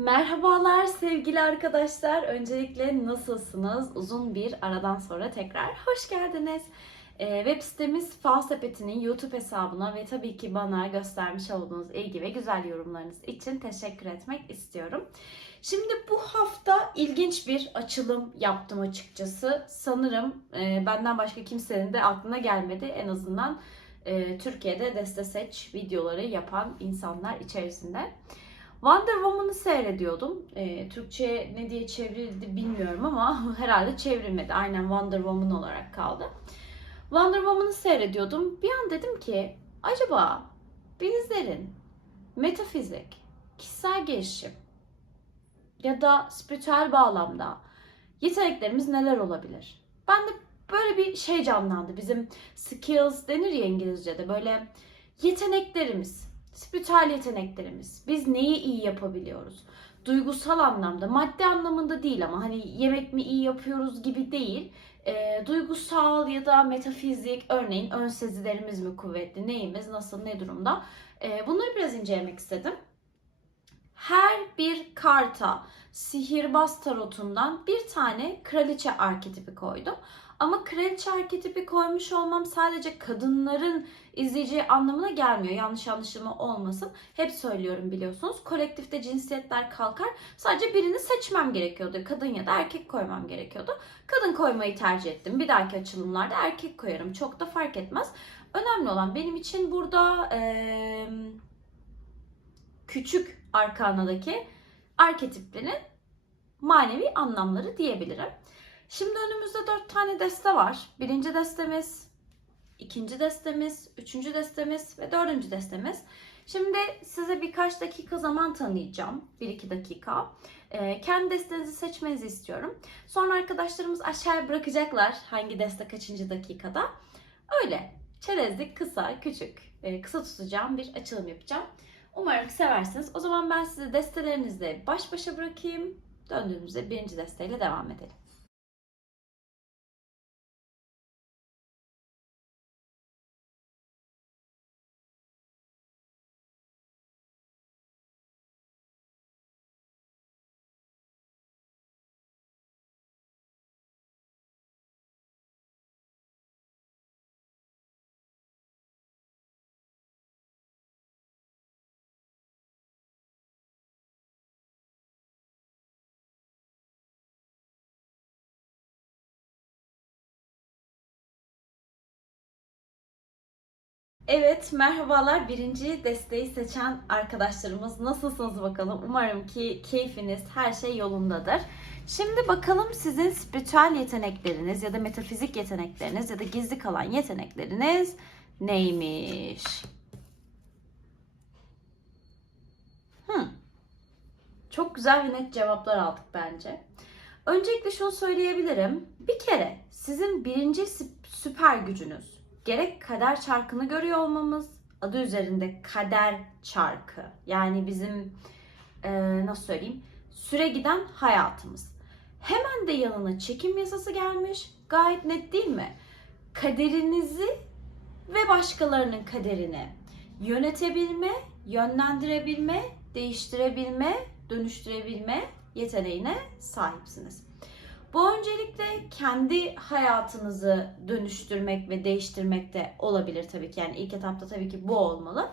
Merhabalar sevgili arkadaşlar. Öncelikle nasılsınız? Uzun bir aradan sonra tekrar hoş geldiniz. Ee, web sitemiz Fal YouTube hesabına ve tabii ki bana göstermiş olduğunuz ilgi ve güzel yorumlarınız için teşekkür etmek istiyorum. Şimdi bu hafta ilginç bir açılım yaptım açıkçası. Sanırım e, benden başka kimsenin de aklına gelmedi. En azından e, Türkiye'de Deste Seç videoları yapan insanlar içerisinde. Wonder Woman'ı seyrediyordum. Ee, Türkçe ne diye çevrildi bilmiyorum ama herhalde çevrilmedi. Aynen Wonder Woman olarak kaldı. Wonder Woman'ı seyrediyordum. Bir an dedim ki acaba bizlerin metafizik, kişisel gelişim ya da spiritüel bağlamda yeteneklerimiz neler olabilir? Ben de böyle bir şey canlandı. Bizim skills denir ya İngilizce'de böyle yeteneklerimiz, spiritüel yeteneklerimiz. Biz neyi iyi yapabiliyoruz? Duygusal anlamda, maddi anlamında değil ama hani yemek mi iyi yapıyoruz gibi değil. E, duygusal ya da metafizik, örneğin ön sezilerimiz mi kuvvetli, neyimiz, nasıl, ne durumda? E, bunları biraz incelemek istedim. Her bir karta sihirbaz tarotundan bir tane kraliçe arketipi koydum. Ama kraliçe arketipi koymuş olmam sadece kadınların izleyeceği anlamına gelmiyor. Yanlış anlaşılma olmasın. Hep söylüyorum biliyorsunuz. Kolektifte cinsiyetler kalkar. Sadece birini seçmem gerekiyordu. Kadın ya da erkek koymam gerekiyordu. Kadın koymayı tercih ettim. Bir dahaki açılımlarda erkek koyarım. Çok da fark etmez. Önemli olan benim için burada eee, küçük arkanadaki arketiplerin manevi anlamları diyebilirim. Şimdi önümüzde dört tane deste var. Birinci destemiz, ikinci destemiz, üçüncü destemiz ve dördüncü destemiz. Şimdi size birkaç dakika zaman tanıyacağım. Bir iki dakika. Ee, kendi destenizi seçmenizi istiyorum. Sonra arkadaşlarımız aşağıya bırakacaklar hangi deste kaçıncı dakikada. Öyle çerezlik, kısa, küçük, e, kısa tutacağım bir açılım yapacağım. Umarım seversiniz. O zaman ben sizi destelerinizle baş başa bırakayım. Döndüğümüzde birinci desteyle devam edelim. Evet, merhabalar. Birinci desteği seçen arkadaşlarımız nasılsınız bakalım. Umarım ki keyfiniz, her şey yolundadır. Şimdi bakalım sizin spiritüel yetenekleriniz ya da metafizik yetenekleriniz ya da gizli kalan yetenekleriniz neymiş? Hmm. Çok güzel ve net cevaplar aldık bence. Öncelikle şunu söyleyebilirim. Bir kere sizin birinci sü- süper gücünüz gerek kader çarkını görüyor olmamız, adı üzerinde kader çarkı. Yani bizim e, nasıl söyleyeyim süre giden hayatımız. Hemen de yanına çekim yasası gelmiş. Gayet net değil mi? Kaderinizi ve başkalarının kaderini yönetebilme, yönlendirebilme, değiştirebilme, dönüştürebilme yeteneğine sahipsiniz. Bu öncelikle kendi hayatınızı dönüştürmek ve değiştirmek de olabilir tabii ki. Yani ilk etapta tabii ki bu olmalı.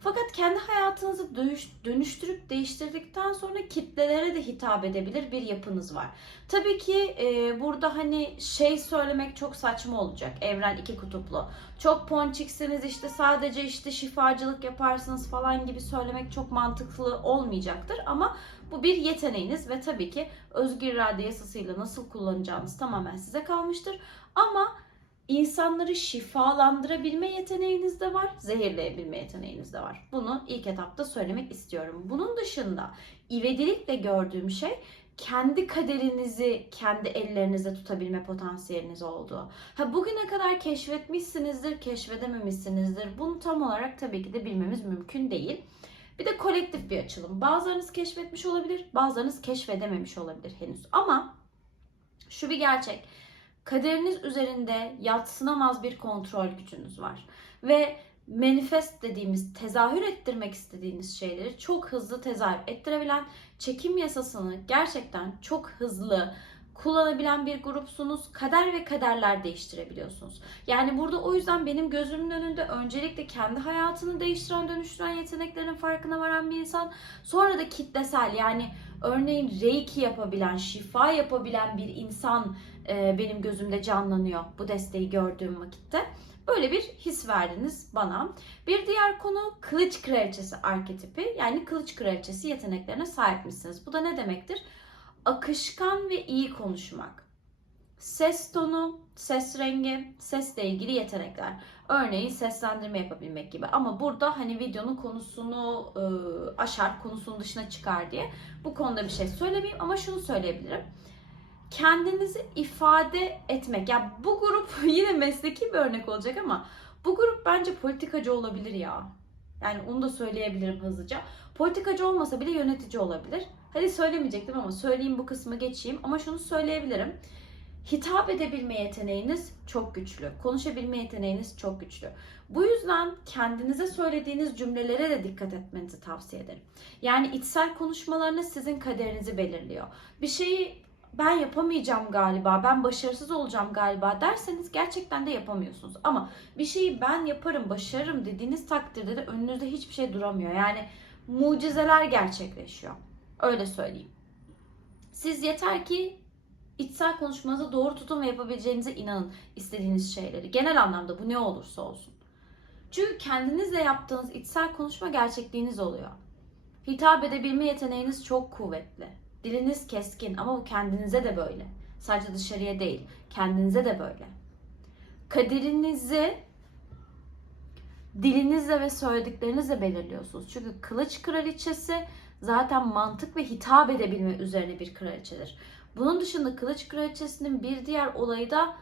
Fakat kendi hayatınızı dönüş, dönüştürüp değiştirdikten sonra kitlelere de hitap edebilir bir yapınız var. Tabii ki e, burada hani şey söylemek çok saçma olacak. Evren iki kutuplu. Çok ponçiksiniz işte sadece işte şifacılık yaparsınız falan gibi söylemek çok mantıklı olmayacaktır. Ama bu bir yeteneğiniz ve tabii ki özgür irade yasasıyla nasıl kullanacağınız tamamen size kalmıştır. Ama insanları şifalandırabilme yeteneğiniz de var, zehirleyebilme yeteneğiniz de var. Bunu ilk etapta söylemek istiyorum. Bunun dışında ivedilikle gördüğüm şey kendi kaderinizi kendi ellerinizde tutabilme potansiyeliniz olduğu. Ha bugüne kadar keşfetmişsinizdir, keşfedememişsinizdir. Bunu tam olarak tabii ki de bilmemiz mümkün değil. Bir de kolektif bir açılım. Bazılarınız keşfetmiş olabilir, bazılarınız keşfedememiş olabilir henüz. Ama şu bir gerçek. Kaderiniz üzerinde yatsınamaz bir kontrol gücünüz var. Ve manifest dediğimiz tezahür ettirmek istediğiniz şeyleri çok hızlı tezahür ettirebilen çekim yasasını gerçekten çok hızlı kullanabilen bir grupsunuz. Kader ve kaderler değiştirebiliyorsunuz. Yani burada o yüzden benim gözümün önünde öncelikle kendi hayatını değiştiren, dönüştüren yeteneklerin farkına varan bir insan. Sonra da kitlesel yani örneğin reiki yapabilen, şifa yapabilen bir insan e, benim gözümde canlanıyor bu desteği gördüğüm vakitte. Böyle bir his verdiniz bana. Bir diğer konu kılıç kraliçesi arketipi. Yani kılıç kraliçesi yeteneklerine sahip misiniz? Bu da ne demektir? Akışkan ve iyi konuşmak. Ses tonu, ses rengi, sesle ilgili yetenekler. Örneğin seslendirme yapabilmek gibi. Ama burada hani videonun konusunu e, aşar, konusunun dışına çıkar diye bu konuda bir şey söylemeyeyim ama şunu söyleyebilirim kendinizi ifade etmek. Ya bu grup yine mesleki bir örnek olacak ama bu grup bence politikacı olabilir ya. Yani onu da söyleyebilirim hızlıca. Politikacı olmasa bile yönetici olabilir. Hadi söylemeyecektim ama söyleyeyim bu kısmı geçeyim. Ama şunu söyleyebilirim. Hitap edebilme yeteneğiniz çok güçlü. Konuşabilme yeteneğiniz çok güçlü. Bu yüzden kendinize söylediğiniz cümlelere de dikkat etmenizi tavsiye ederim. Yani içsel konuşmalarınız sizin kaderinizi belirliyor. Bir şeyi ben yapamayacağım galiba, ben başarısız olacağım galiba derseniz gerçekten de yapamıyorsunuz. Ama bir şeyi ben yaparım, başarırım dediğiniz takdirde de önünüzde hiçbir şey duramıyor. Yani mucizeler gerçekleşiyor. Öyle söyleyeyim. Siz yeter ki içsel konuşmanızı doğru tutun ve yapabileceğinize inanın istediğiniz şeyleri. Genel anlamda bu ne olursa olsun. Çünkü kendinizle yaptığınız içsel konuşma gerçekliğiniz oluyor. Hitap edebilme yeteneğiniz çok kuvvetli. Diliniz keskin ama bu kendinize de böyle. Sadece dışarıya değil, kendinize de böyle. Kaderinizi dilinizle ve söylediklerinizle belirliyorsunuz. Çünkü kılıç kraliçesi zaten mantık ve hitap edebilme üzerine bir kraliçedir. Bunun dışında kılıç kraliçesinin bir diğer olayı da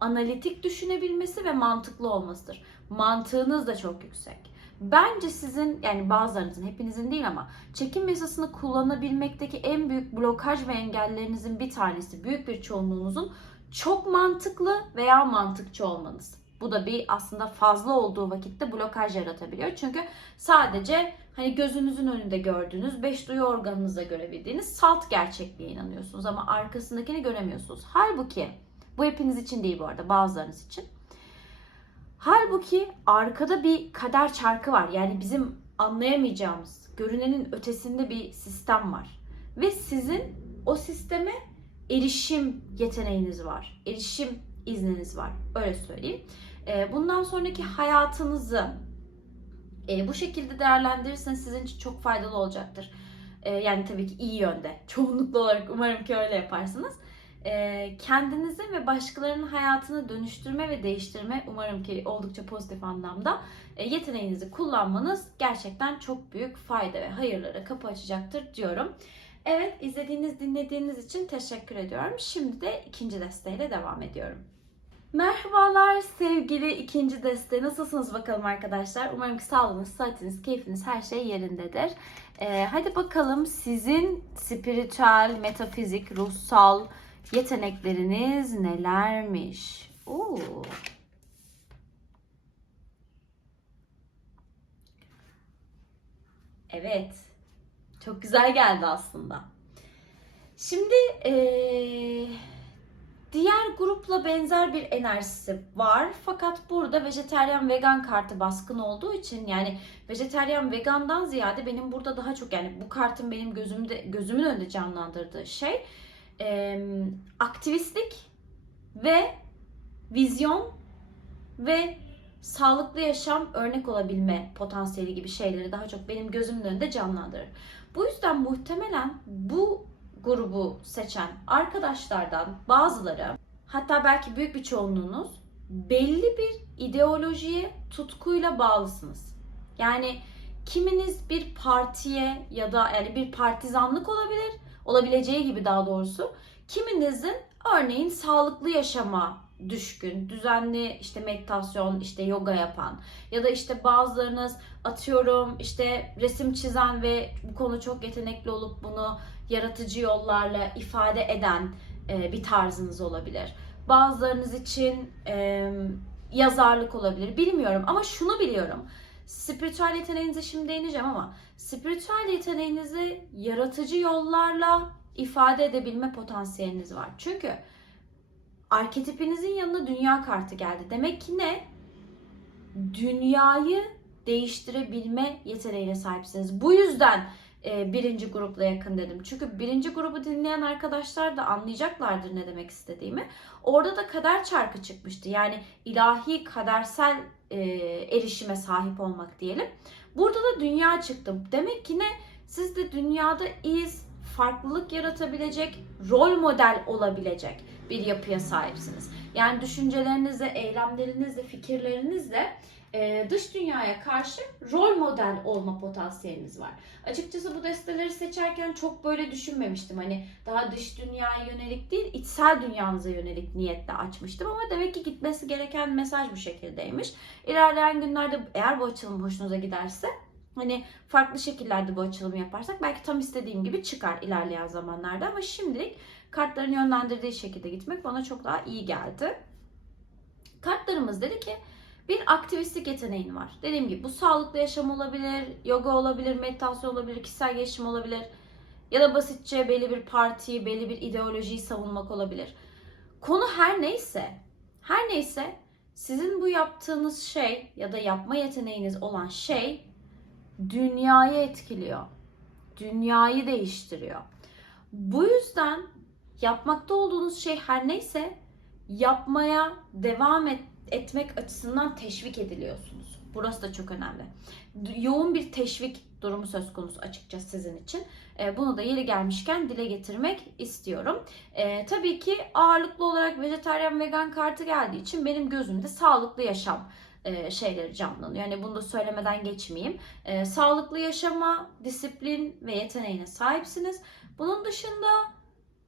analitik düşünebilmesi ve mantıklı olmasıdır. Mantığınız da çok yüksek. Bence sizin yani bazılarınızın hepinizin değil ama çekim yasasını kullanabilmekteki en büyük blokaj ve engellerinizin bir tanesi büyük bir çoğunluğunuzun çok mantıklı veya mantıkçı olmanız. Bu da bir aslında fazla olduğu vakitte blokaj yaratabiliyor. Çünkü sadece hani gözünüzün önünde gördüğünüz, beş duyu organınızla görebildiğiniz salt gerçekliğe inanıyorsunuz ama arkasındakini göremiyorsunuz. Halbuki bu hepiniz için değil bu arada bazılarınız için. Halbuki arkada bir kader çarkı var. Yani bizim anlayamayacağımız, görünenin ötesinde bir sistem var. Ve sizin o sisteme erişim yeteneğiniz var. Erişim izniniz var. Öyle söyleyeyim. Ee, bundan sonraki hayatınızı e, bu şekilde değerlendirirseniz sizin için çok faydalı olacaktır. Ee, yani tabii ki iyi yönde. Çoğunlukla olarak umarım ki öyle yaparsınız e, kendinizi ve başkalarının hayatını dönüştürme ve değiştirme umarım ki oldukça pozitif anlamda e, yeteneğinizi kullanmanız gerçekten çok büyük fayda ve hayırlara kapı açacaktır diyorum. Evet izlediğiniz dinlediğiniz için teşekkür ediyorum. Şimdi de ikinci desteğiyle devam ediyorum. Merhabalar sevgili ikinci deste. Nasılsınız bakalım arkadaşlar? Umarım ki sağlığınız, saatiniz, keyfiniz her şey yerindedir. Ee, hadi bakalım sizin spiritüel, metafizik, ruhsal, Yetenekleriniz nelermiş? Oo. Evet. Çok güzel geldi aslında. Şimdi ee, diğer grupla benzer bir enerjisi var. Fakat burada vejeteryan vegan kartı baskın olduğu için yani vejeteryan vegandan ziyade benim burada daha çok yani bu kartın benim gözümde gözümün önünde canlandırdığı şey e, aktivistlik ve vizyon ve sağlıklı yaşam örnek olabilme potansiyeli gibi şeyleri daha çok benim gözümün önünde canlandırır. Bu yüzden muhtemelen bu grubu seçen arkadaşlardan bazıları hatta belki büyük bir çoğunluğunuz belli bir ideolojiye tutkuyla bağlısınız. Yani kiminiz bir partiye ya da yani bir partizanlık olabilir olabileceği gibi daha doğrusu kiminizin örneğin sağlıklı yaşama düşkün, düzenli işte meditasyon, işte yoga yapan ya da işte bazılarınız atıyorum işte resim çizen ve bu konu çok yetenekli olup bunu yaratıcı yollarla ifade eden e, bir tarzınız olabilir. Bazılarınız için e, yazarlık olabilir. Bilmiyorum ama şunu biliyorum. Spiritüel yeteneğinize şimdi değineceğim ama spiritüel yeteneğinizi yaratıcı yollarla ifade edebilme potansiyeliniz var. Çünkü arketipinizin yanına dünya kartı geldi. Demek ki ne? Dünyayı değiştirebilme yeteneğine sahipsiniz. Bu yüzden e, birinci grupla yakın dedim. Çünkü birinci grubu dinleyen arkadaşlar da anlayacaklardır ne demek istediğimi. Orada da kader çarkı çıkmıştı. Yani ilahi kadersel e, erişime sahip olmak diyelim. Burada da dünya çıktı. Demek ki ne? Siz de dünyada iz, farklılık yaratabilecek, rol model olabilecek bir yapıya sahipsiniz. Yani düşüncelerinizle, eylemlerinizle, fikirlerinizle e, dış dünyaya karşı rol model olma potansiyeliniz var. Açıkçası bu desteleri seçerken çok böyle düşünmemiştim. Hani daha dış dünyaya yönelik değil, içsel dünyanıza yönelik niyetle açmıştım ama demek ki gitmesi gereken mesaj bu şekildeymiş. İlerleyen günlerde eğer bu açılım hoşunuza giderse hani farklı şekillerde bu açılımı yaparsak belki tam istediğim gibi çıkar ilerleyen zamanlarda ama şimdilik kartların yönlendirdiği şekilde gitmek bana çok daha iyi geldi. Kartlarımız dedi ki bir aktivistlik yeteneğin var. Dediğim gibi bu sağlıklı yaşam olabilir, yoga olabilir, meditasyon olabilir, kişisel gelişim olabilir. Ya da basitçe belli bir partiyi, belli bir ideolojiyi savunmak olabilir. Konu her neyse, her neyse sizin bu yaptığınız şey ya da yapma yeteneğiniz olan şey dünyayı etkiliyor. Dünyayı değiştiriyor. Bu yüzden yapmakta olduğunuz şey her neyse yapmaya devam et, etmek açısından teşvik ediliyorsunuz. Burası da çok önemli. Yoğun bir teşvik durumu söz konusu açıkçası sizin için. E, bunu da yeri gelmişken dile getirmek istiyorum. E, tabii ki ağırlıklı olarak vejetaryen vegan kartı geldiği için benim gözümde sağlıklı yaşam e, şeyleri canlanıyor. Yani bunu da söylemeden geçmeyeyim. E, sağlıklı yaşama, disiplin ve yeteneğine sahipsiniz. Bunun dışında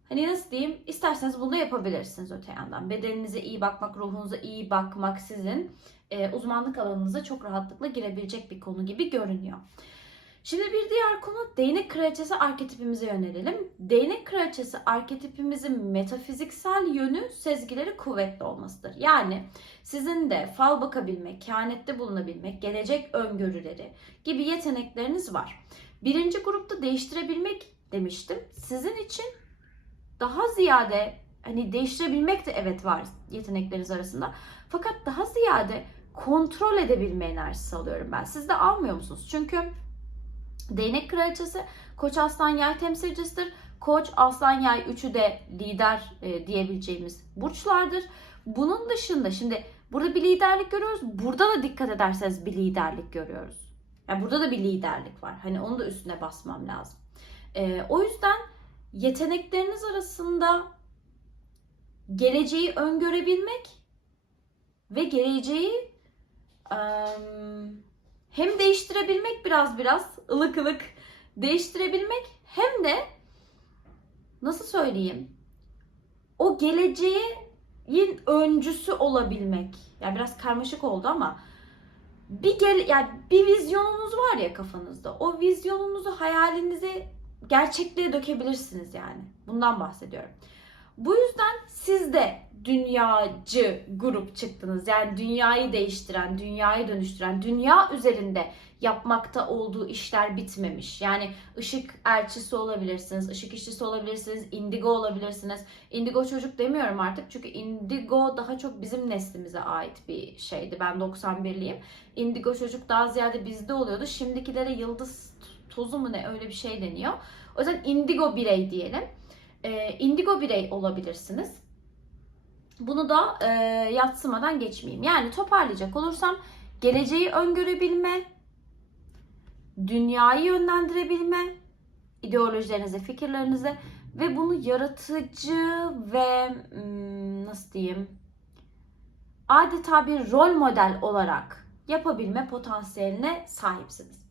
Hani nasıl diyeyim? İsterseniz bunu yapabilirsiniz öte yandan. Bedeninize iyi bakmak, ruhunuza iyi bakmak sizin e, uzmanlık alanınıza çok rahatlıkla girebilecek bir konu gibi görünüyor. Şimdi bir diğer konu değnek kraliçesi arketipimize yönelelim. Değnek kraliçesi arketipimizin metafiziksel yönü sezgileri kuvvetli olmasıdır. Yani sizin de fal bakabilmek, kehanette bulunabilmek, gelecek öngörüleri gibi yetenekleriniz var. Birinci grupta değiştirebilmek demiştim. Sizin için daha ziyade hani değiştirebilmek de evet var yetenekleriniz arasında. Fakat daha ziyade kontrol edebilme enerjisi alıyorum ben. Siz de almıyor musunuz? Çünkü değnek kraliçesi Koç Aslan Yay temsilcisidir. Koç Aslan Yay üçü de lider e, diyebileceğimiz burçlardır. Bunun dışında şimdi burada bir liderlik görüyoruz. Burada da dikkat ederseniz bir liderlik görüyoruz. Yani burada da bir liderlik var. Hani onu da üstüne basmam lazım. E, o yüzden yetenekleriniz arasında geleceği öngörebilmek ve geleceği hem değiştirebilmek biraz biraz ılık ılık değiştirebilmek hem de nasıl söyleyeyim o geleceğin öncüsü olabilmek. Yani biraz karmaşık oldu ama bir gel yani bir vizyonunuz var ya kafanızda. O vizyonunuzu hayalinize gerçekliğe dökebilirsiniz yani. Bundan bahsediyorum. Bu yüzden siz de dünyacı grup çıktınız. Yani dünyayı değiştiren, dünyayı dönüştüren, dünya üzerinde yapmakta olduğu işler bitmemiş. Yani ışık elçisi olabilirsiniz, ışık işçisi olabilirsiniz, indigo olabilirsiniz. Indigo çocuk demiyorum artık çünkü indigo daha çok bizim neslimize ait bir şeydi. Ben 91'liyim. Indigo çocuk daha ziyade bizde oluyordu. Şimdikilere yıldız tozu mu ne öyle bir şey deniyor. O yüzden indigo birey diyelim. E, indigo birey olabilirsiniz. Bunu da e, yatsımadan geçmeyeyim. Yani toparlayacak olursam geleceği öngörebilme, dünyayı yönlendirebilme, ideolojilerinize, fikirlerinize ve bunu yaratıcı ve hmm, nasıl diyeyim adeta bir rol model olarak yapabilme potansiyeline sahipsiniz.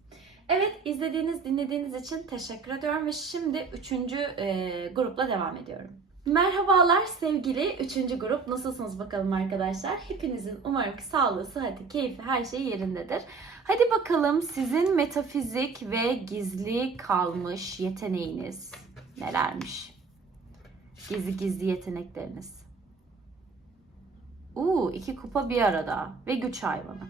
Evet izlediğiniz, dinlediğiniz için teşekkür ediyorum ve şimdi üçüncü e, grupla devam ediyorum. Merhabalar sevgili üçüncü grup. Nasılsınız bakalım arkadaşlar? Hepinizin umarım ki sağlığı, sıhhati, keyfi her şey yerindedir. Hadi bakalım sizin metafizik ve gizli kalmış yeteneğiniz nelermiş? Gizli gizli yetenekleriniz. Uuu iki kupa bir arada ve güç hayvanı.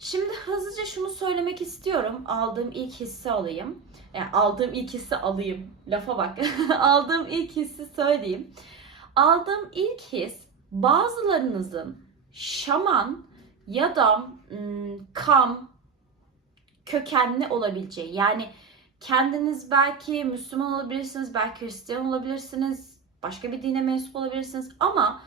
Şimdi hızlıca şunu söylemek istiyorum. Aldığım ilk hissi alayım. Yani aldığım ilk hissi alayım. Lafa bak. aldığım ilk hissi söyleyeyim. Aldığım ilk his bazılarınızın şaman ya da kam kökenli olabileceği. Yani kendiniz belki Müslüman olabilirsiniz, belki Hristiyan olabilirsiniz, başka bir dine mensup olabilirsiniz ama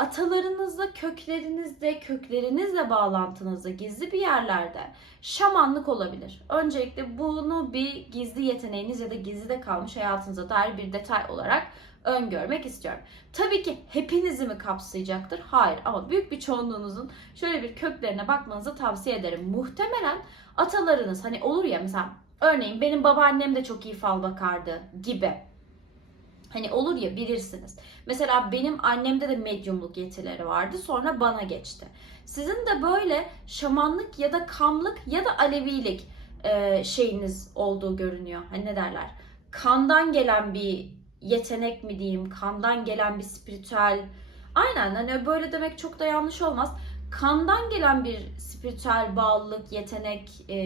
atalarınızla, köklerinizle, köklerinizle bağlantınızda gizli bir yerlerde şamanlık olabilir. Öncelikle bunu bir gizli yeteneğiniz ya da gizlide kalmış hayatınıza dair bir detay olarak öngörmek istiyorum. Tabii ki hepinizi mi kapsayacaktır? Hayır ama büyük bir çoğunluğunuzun şöyle bir köklerine bakmanızı tavsiye ederim. Muhtemelen atalarınız hani olur ya mesela örneğin benim babaannem de çok iyi fal bakardı gibi. Hani olur ya bilirsiniz. Mesela benim annemde de medyumluk yetileri vardı. Sonra bana geçti. Sizin de böyle şamanlık ya da kamlık ya da alevilik e, şeyiniz olduğu görünüyor. Hani ne derler? Kandan gelen bir yetenek mi diyeyim? Kandan gelen bir spiritüel Aynen hani böyle demek çok da yanlış olmaz. Kandan gelen bir spiritüel bağlılık, yetenek, e,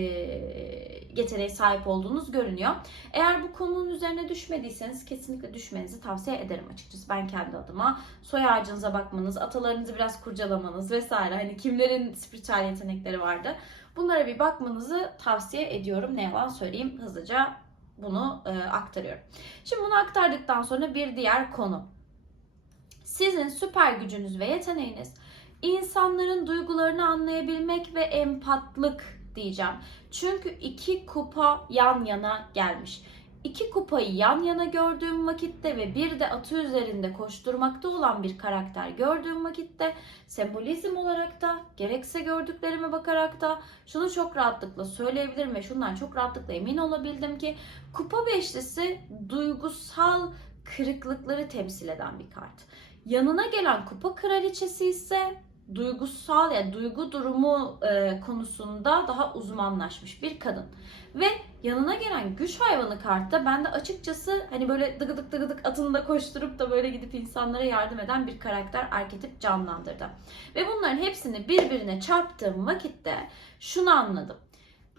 yeteneğe sahip olduğunuz görünüyor. Eğer bu konunun üzerine düşmediyseniz kesinlikle düşmenizi tavsiye ederim açıkçası ben kendi adıma. Soy ağacınıza bakmanız, atalarınızı biraz kurcalamanız vesaire. Hani kimlerin spiritüel yetenekleri vardı. Bunlara bir bakmanızı tavsiye ediyorum. Ne yalan söyleyeyim hızlıca bunu e, aktarıyorum. Şimdi bunu aktardıktan sonra bir diğer konu. Sizin süper gücünüz ve yeteneğiniz insanların duygularını anlayabilmek ve empatlık diyeceğim. Çünkü iki kupa yan yana gelmiş. İki kupayı yan yana gördüğüm vakitte ve bir de atı üzerinde koşturmakta olan bir karakter gördüğüm vakitte sembolizm olarak da gerekse gördüklerime bakarak da şunu çok rahatlıkla söyleyebilirim ve şundan çok rahatlıkla emin olabildim ki kupa beşlisi duygusal kırıklıkları temsil eden bir kart. Yanına gelen kupa kraliçesi ise duygusal ya yani duygu durumu e, konusunda daha uzmanlaşmış bir kadın. Ve yanına gelen güç hayvanı kartta ben de açıkçası hani böyle dıgıdık dıgıdık atında koşturup da böyle gidip insanlara yardım eden bir karakter arketip canlandırdı. Ve bunların hepsini birbirine çarptığım vakitte şunu anladım.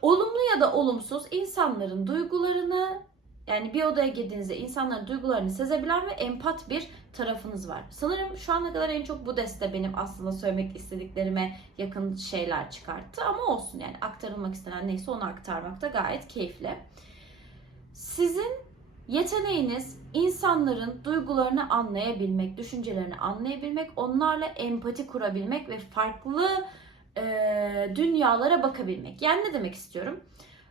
Olumlu ya da olumsuz insanların duygularını yani bir odaya girdiğinizde insanların duygularını sezebilen ve empat bir tarafınız var. Sanırım şu ana kadar en çok bu deste benim aslında söylemek istediklerime yakın şeyler çıkarttı. Ama olsun yani aktarılmak istenen neyse onu aktarmak da gayet keyifli. Sizin yeteneğiniz insanların duygularını anlayabilmek, düşüncelerini anlayabilmek, onlarla empati kurabilmek ve farklı e, dünyalara bakabilmek. Yani ne demek istiyorum?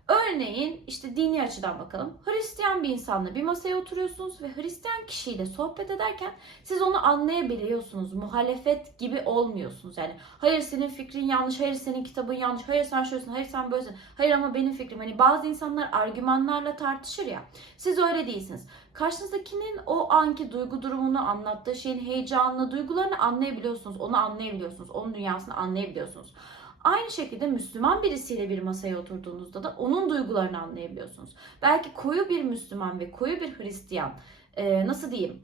Örneğin işte dini açıdan bakalım. Hristiyan bir insanla bir masaya oturuyorsunuz ve Hristiyan kişiyle sohbet ederken siz onu anlayabiliyorsunuz. Muhalefet gibi olmuyorsunuz. Yani hayır senin fikrin yanlış, hayır senin kitabın yanlış, hayır sen şöylesin, hayır sen böylesin, hayır ama benim fikrim. Hani bazı insanlar argümanlarla tartışır ya. Siz öyle değilsiniz. Karşınızdakinin o anki duygu durumunu anlattığı şeyin heyecanını, duygularını anlayabiliyorsunuz. Onu anlayabiliyorsunuz. Onun dünyasını anlayabiliyorsunuz. Aynı şekilde Müslüman birisiyle bir masaya oturduğunuzda da onun duygularını anlayabiliyorsunuz. Belki koyu bir Müslüman ve koyu bir Hristiyan e, nasıl diyeyim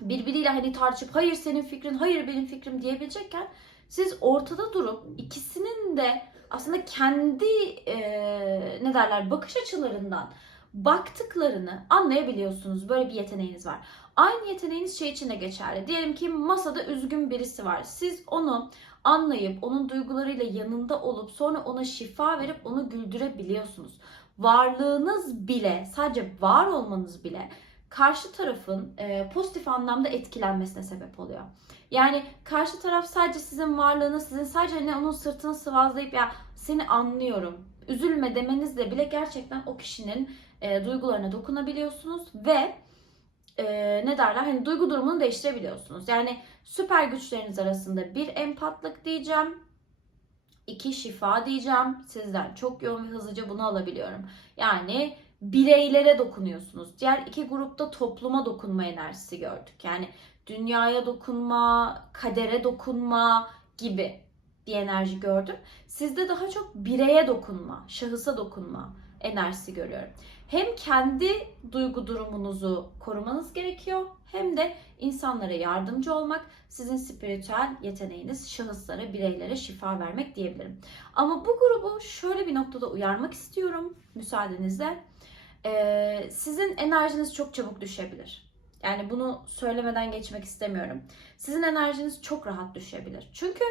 birbiriyle hani tartışıp hayır senin fikrin hayır benim fikrim diyebilecekken siz ortada durup ikisinin de aslında kendi e, ne derler bakış açılarından baktıklarını anlayabiliyorsunuz. Böyle bir yeteneğiniz var. Aynı yeteneğiniz şey için de geçerli. Diyelim ki masada üzgün birisi var. Siz onu anlayıp onun duygularıyla yanında olup sonra ona şifa verip onu güldürebiliyorsunuz. Varlığınız bile, sadece var olmanız bile karşı tarafın e, pozitif anlamda etkilenmesine sebep oluyor. Yani karşı taraf sadece sizin varlığını, sizin sadece hani onun sırtını sıvazlayıp ya seni anlıyorum, üzülme demenizle bile gerçekten o kişinin e, duygularına dokunabiliyorsunuz ve e, ne derler hani duygu durumunu değiştirebiliyorsunuz. Yani süper güçleriniz arasında bir empatlık diyeceğim. iki şifa diyeceğim. Sizden çok yoğun ve hızlıca bunu alabiliyorum. Yani bireylere dokunuyorsunuz. Diğer iki grupta topluma dokunma enerjisi gördük. Yani dünyaya dokunma, kadere dokunma gibi bir enerji gördüm. Sizde daha çok bireye dokunma, şahısa dokunma enerjisi görüyorum. Hem kendi duygu durumunuzu korumanız gerekiyor hem de insanlara yardımcı olmak sizin spiritüel yeteneğiniz şahıslara, bireylere şifa vermek diyebilirim. Ama bu grubu şöyle bir noktada uyarmak istiyorum müsaadenizle. Ee, sizin enerjiniz çok çabuk düşebilir. Yani bunu söylemeden geçmek istemiyorum. Sizin enerjiniz çok rahat düşebilir. Çünkü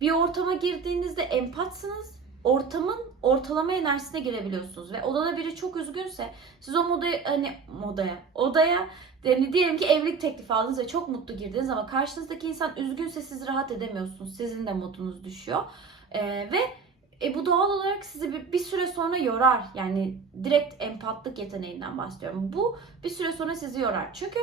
bir ortama girdiğinizde empatsınız. Ortamın ortalama enerjisine girebiliyorsunuz ve odada biri çok üzgünse siz o modaya hani modaya odaya yani diyelim ki evlilik teklifi aldınız ve çok mutlu girdiniz ama karşınızdaki insan üzgünse siz rahat edemiyorsunuz. Sizin de modunuz düşüyor. Ee, ve e, bu doğal olarak sizi bir, bir süre sonra yorar. Yani direkt empatlık yeteneğinden bahsediyorum. Bu bir süre sonra sizi yorar. Çünkü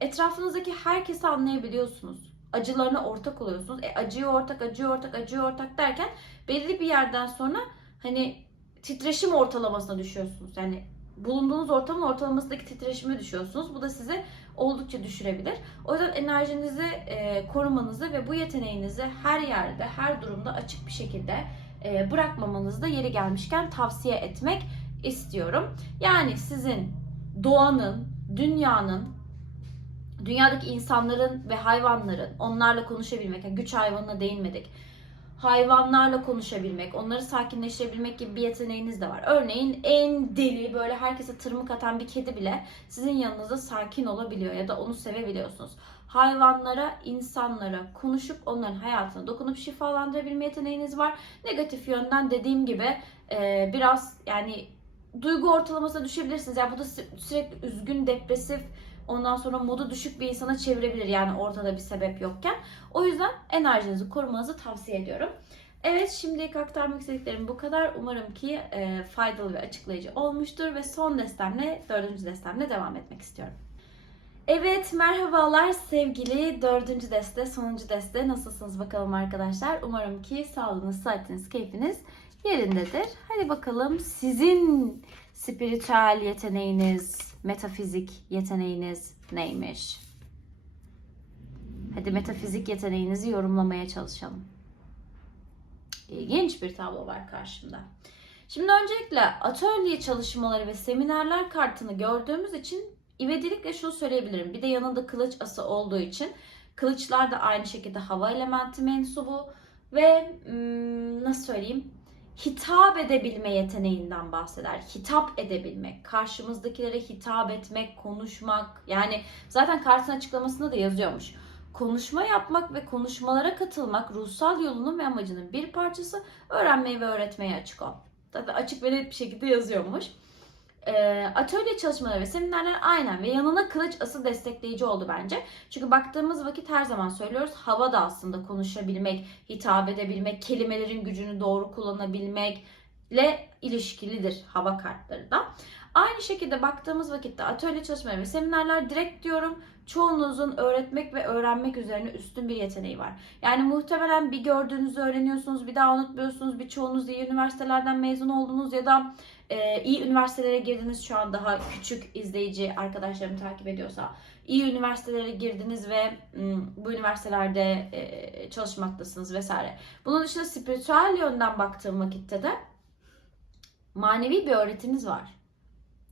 etrafınızdaki herkesi anlayabiliyorsunuz. Acılarına ortak oluyorsunuz. E, acıyor ortak, acıyor ortak, acıyor ortak derken belli bir yerden sonra hani titreşim ortalamasına düşüyorsunuz. Yani bulunduğunuz ortamın ortalamasındaki titreşime düşüyorsunuz. Bu da sizi oldukça düşürebilir. O yüzden enerjinizi e, korumanızı ve bu yeteneğinizi her yerde, her durumda açık bir şekilde e, bırakmamanızı da yeri gelmişken tavsiye etmek istiyorum. Yani sizin doğanın, dünyanın, dünyadaki insanların ve hayvanların onlarla konuşabilmek, yani güç hayvanına değinmedik. Hayvanlarla konuşabilmek, onları sakinleştirebilmek gibi bir yeteneğiniz de var. Örneğin en deli böyle herkese tırmık atan bir kedi bile sizin yanınızda sakin olabiliyor ya da onu sevebiliyorsunuz. Hayvanlara, insanlara konuşup onların hayatına dokunup şifalandırabilme yeteneğiniz var. Negatif yönden dediğim gibi e, biraz yani duygu ortalamasına düşebilirsiniz. Yani bu da sü- sürekli üzgün, depresif, ondan sonra modu düşük bir insana çevirebilir yani ortada bir sebep yokken. O yüzden enerjinizi korumanızı tavsiye ediyorum. Evet şimdilik aktarmak istediklerim bu kadar. Umarım ki e, faydalı ve açıklayıcı olmuştur ve son destemle, dördüncü destemle devam etmek istiyorum. Evet merhabalar sevgili dördüncü deste, sonuncu deste. Nasılsınız bakalım arkadaşlar? Umarım ki sağlığınız, sıhhatiniz, keyfiniz yerindedir. Hadi bakalım sizin spiritüel yeteneğiniz, metafizik yeteneğiniz neymiş? Hadi metafizik yeteneğinizi yorumlamaya çalışalım. İlginç bir tablo var karşımda. Şimdi öncelikle atölye çalışmaları ve seminerler kartını gördüğümüz için ivedilikle şunu söyleyebilirim. Bir de yanında kılıç ası olduğu için kılıçlar da aynı şekilde hava elementi mensubu ve hmm, nasıl söyleyeyim hitap edebilme yeteneğinden bahseder. Hitap edebilmek, karşımızdakilere hitap etmek, konuşmak. Yani zaten kartın açıklamasında da yazıyormuş. Konuşma yapmak ve konuşmalara katılmak ruhsal yolunun ve amacının bir parçası. Öğrenmeye ve öğretmeye açık ol. Zaten açık ve net bir şekilde yazıyormuş. Ee, atölye çalışmaları ve seminerler aynen ve yanına kılıç ası destekleyici oldu bence. Çünkü baktığımız vakit her zaman söylüyoruz hava da aslında konuşabilmek, hitap edebilmek, kelimelerin gücünü doğru kullanabilmekle ilişkilidir hava kartları da. Aynı şekilde baktığımız vakitte atölye çalışmaları ve seminerler direkt diyorum çoğunuzun öğretmek ve öğrenmek üzerine üstün bir yeteneği var. Yani muhtemelen bir gördüğünüzü öğreniyorsunuz, bir daha unutmuyorsunuz. Birçoğunuz iyi üniversitelerden mezun oldunuz ya da e, iyi üniversitelere girdiniz şu an daha küçük izleyici arkadaşlarım takip ediyorsa. iyi üniversitelere girdiniz ve bu üniversitelerde e, çalışmaktasınız vesaire. Bunun dışında spiritüel yönden baktığım vakitte de manevi bir öğretiniz var.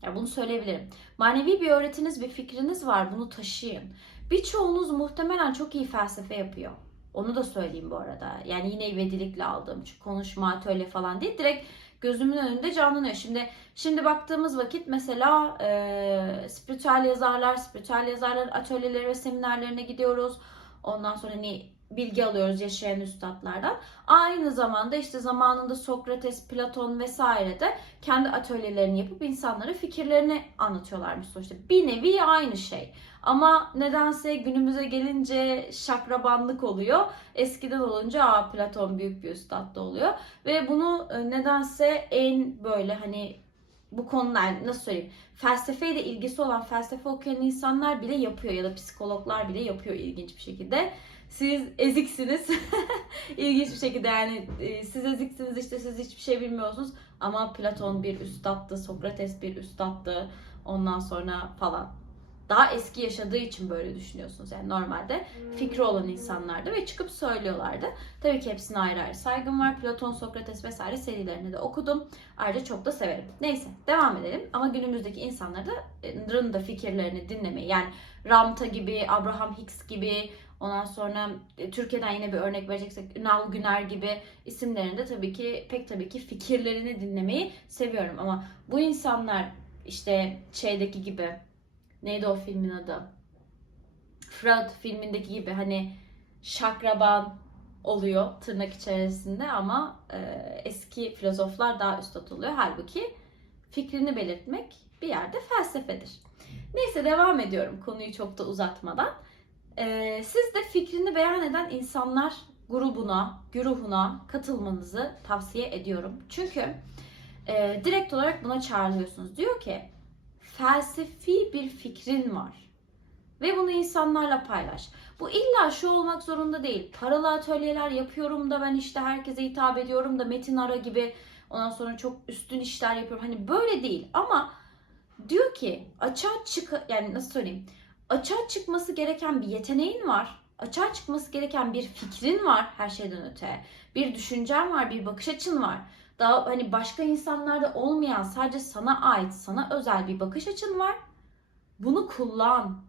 Ya bunu söyleyebilirim. Manevi bir öğretiniz, bir fikriniz var. Bunu taşıyın. Birçoğunuz muhtemelen çok iyi felsefe yapıyor. Onu da söyleyeyim bu arada. Yani yine ivedilikle aldığım çünkü konuşma, atölye falan değil. Direkt gözümün önünde canlanıyor. Şimdi şimdi baktığımız vakit mesela e, spiritüel yazarlar, spiritüel yazarların atölyeleri ve seminerlerine gidiyoruz. Ondan sonra hani bilgi alıyoruz yaşayan üstadlardan. Aynı zamanda işte zamanında Sokrates, Platon vesaire de kendi atölyelerini yapıp insanlara fikirlerini anlatıyorlarmış sonuçta. Bir nevi aynı şey. Ama nedense günümüze gelince şakrabanlık oluyor. Eskiden olunca Aa, Platon büyük bir üstad da oluyor. Ve bunu e, nedense en böyle hani bu konular nasıl söyleyeyim felsefeyle ilgisi olan felsefe okuyan insanlar bile yapıyor ya da psikologlar bile yapıyor ilginç bir şekilde. Siz eziksiniz. ilginç bir şekilde yani e, siz eziksiniz işte siz hiçbir şey bilmiyorsunuz ama Platon bir üstattı, Sokrates bir üstattı ondan sonra falan. daha eski yaşadığı için böyle düşünüyorsunuz. Yani normalde fikri olan insanlardı ve çıkıp söylüyorlardı. Tabii ki hepsine ayrı ayrı saygım var. Platon, Sokrates vesaire serilerini de okudum. Ayrıca çok da severim. Neyse devam edelim. Ama günümüzdeki insanların da fikirlerini dinlemeyi yani Ramta gibi, Abraham Hicks gibi ondan sonra e, Türkiye'den yine bir örnek vereceksek Ünal Güner gibi isimlerin de tabii ki pek tabii ki fikirlerini dinlemeyi seviyorum. Ama bu insanlar işte şeydeki gibi neydi o filmin adı? Freud filmindeki gibi hani şakraban oluyor tırnak içerisinde ama e, eski filozoflar daha üstad oluyor. Halbuki fikrini belirtmek bir yerde felsefedir. Neyse devam ediyorum konuyu çok da uzatmadan. E, siz de fikrini beyan eden insanlar grubuna, güruhuna katılmanızı tavsiye ediyorum. Çünkü e, direkt olarak buna çağrılıyorsunuz. Diyor ki felsefi bir fikrin var ve bunu insanlarla paylaş. Bu illa şu olmak zorunda değil. Paralı atölyeler yapıyorum da ben işte herkese hitap ediyorum da Metin Ara gibi ondan sonra çok üstün işler yapıyorum. Hani böyle değil ama diyor ki açığa çık yani nasıl söyleyeyim? Açığa çıkması gereken bir yeteneğin var. Açığa çıkması gereken bir fikrin var her şeyden öte. Bir düşüncen var, bir bakış açın var. Daha hani başka insanlarda olmayan, sadece sana ait, sana özel bir bakış açın var. Bunu kullan.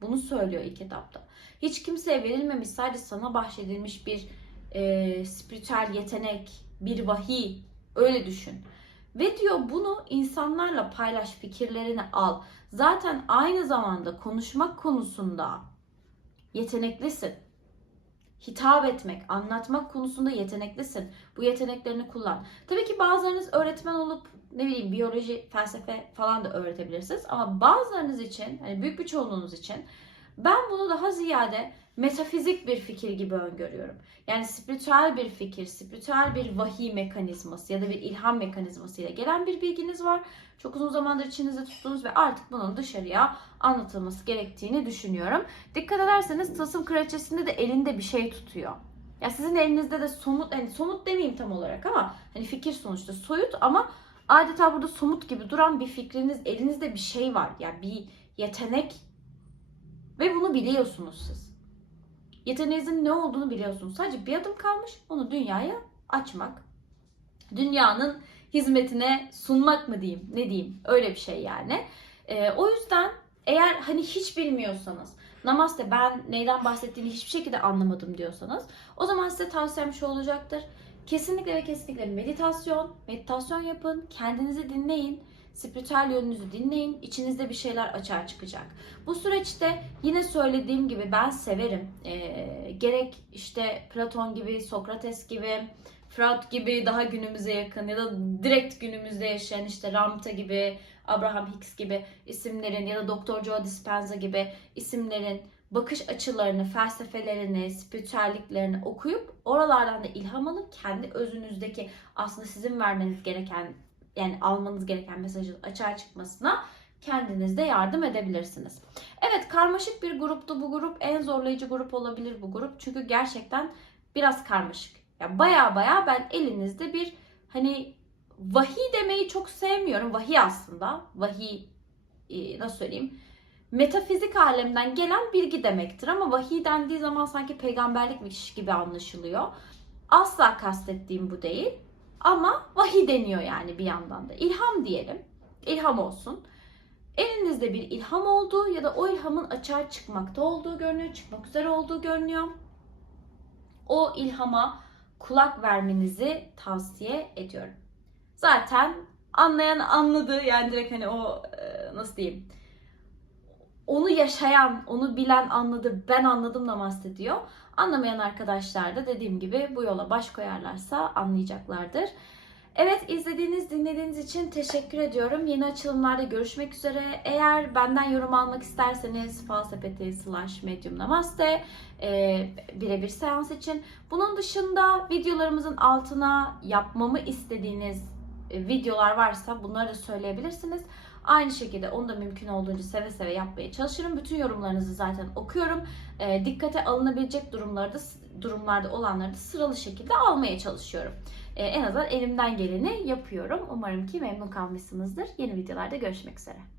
Bunu söylüyor ilk etapta. Hiç kimseye verilmemiş, sadece sana bahşedilmiş bir e, spiritüel yetenek, bir vahiy. Öyle düşün. Ve diyor bunu insanlarla paylaş, fikirlerini al. Zaten aynı zamanda konuşmak konusunda yeteneklisin. Hitap etmek, anlatmak konusunda yeteneklisin. Bu yeteneklerini kullan. Tabii ki bazılarınız öğretmen olup ne bileyim biyoloji, felsefe falan da öğretebilirsiniz. Ama bazılarınız için, hani büyük bir çoğunluğunuz için ben bunu daha ziyade metafizik bir fikir gibi öngörüyorum. Yani spiritüel bir fikir, spiritüel bir vahiy mekanizması ya da bir ilham mekanizması ile gelen bir bilginiz var. Çok uzun zamandır içinizde tuttuğunuz ve artık bunun dışarıya anlatılması gerektiğini düşünüyorum. Dikkat ederseniz tılsım kraliçesinde de elinde bir şey tutuyor. Ya sizin elinizde de somut, yani somut demeyeyim tam olarak ama hani fikir sonuçta soyut ama adeta burada somut gibi duran bir fikriniz, elinizde bir şey var. Yani bir yetenek ve bunu biliyorsunuz siz. Yeteneğinizin ne olduğunu biliyorsunuz. Sadece bir adım kalmış onu dünyaya açmak. Dünyanın hizmetine sunmak mı diyeyim ne diyeyim öyle bir şey yani. Ee, o yüzden eğer hani hiç bilmiyorsanız namaste ben neyden bahsettiğini hiçbir şekilde anlamadım diyorsanız o zaman size tavsiyem şu olacaktır. Kesinlikle ve kesinlikle meditasyon, meditasyon yapın, kendinizi dinleyin spiritüel yönünüzü dinleyin. İçinizde bir şeyler açığa çıkacak. Bu süreçte yine söylediğim gibi ben severim. Ee, gerek işte Platon gibi, Sokrates gibi, Freud gibi daha günümüze yakın ya da direkt günümüzde yaşayan işte Ramta gibi, Abraham Hicks gibi isimlerin ya da Dr. Joe Dispenza gibi isimlerin bakış açılarını, felsefelerini, spiritüelliklerini okuyup oralardan da ilham alıp kendi özünüzdeki aslında sizin vermeniz gereken yani almanız gereken mesajın açığa çıkmasına kendiniz de yardım edebilirsiniz. Evet karmaşık bir gruptu bu grup. En zorlayıcı grup olabilir bu grup. Çünkü gerçekten biraz karmaşık. Ya baya baya ben elinizde bir hani vahiy demeyi çok sevmiyorum. Vahiy aslında. Vahiy e, nasıl söyleyeyim? Metafizik alemden gelen bilgi demektir ama vahiy dendiği zaman sanki peygamberlikmiş gibi anlaşılıyor. Asla kastettiğim bu değil. Ama vahiy deniyor yani bir yandan da. İlham diyelim. İlham olsun. Elinizde bir ilham olduğu ya da o ilhamın açığa çıkmakta olduğu görünüyor, çıkmak üzere olduğu görünüyor. O ilhama kulak vermenizi tavsiye ediyorum. Zaten anlayan anladı yani direkt hani o nasıl diyeyim onu yaşayan, onu bilen anladı, ben anladım namaste diyor. Anlamayan arkadaşlar da dediğim gibi bu yola baş koyarlarsa anlayacaklardır. Evet izlediğiniz, dinlediğiniz için teşekkür ediyorum. Yeni açılımlarda görüşmek üzere. Eğer benden yorum almak isterseniz falsepeti slash medium namaste e, birebir seans için. Bunun dışında videolarımızın altına yapmamı istediğiniz e, videolar varsa bunları da söyleyebilirsiniz. Aynı şekilde onu da mümkün olduğunca seve seve yapmaya çalışırım. Bütün yorumlarınızı zaten okuyorum. E, dikkate alınabilecek durumlarda durumlarda olanları da sıralı şekilde almaya çalışıyorum. E, en azından elimden geleni yapıyorum. Umarım ki memnun kalmışsınızdır. Yeni videolarda görüşmek üzere.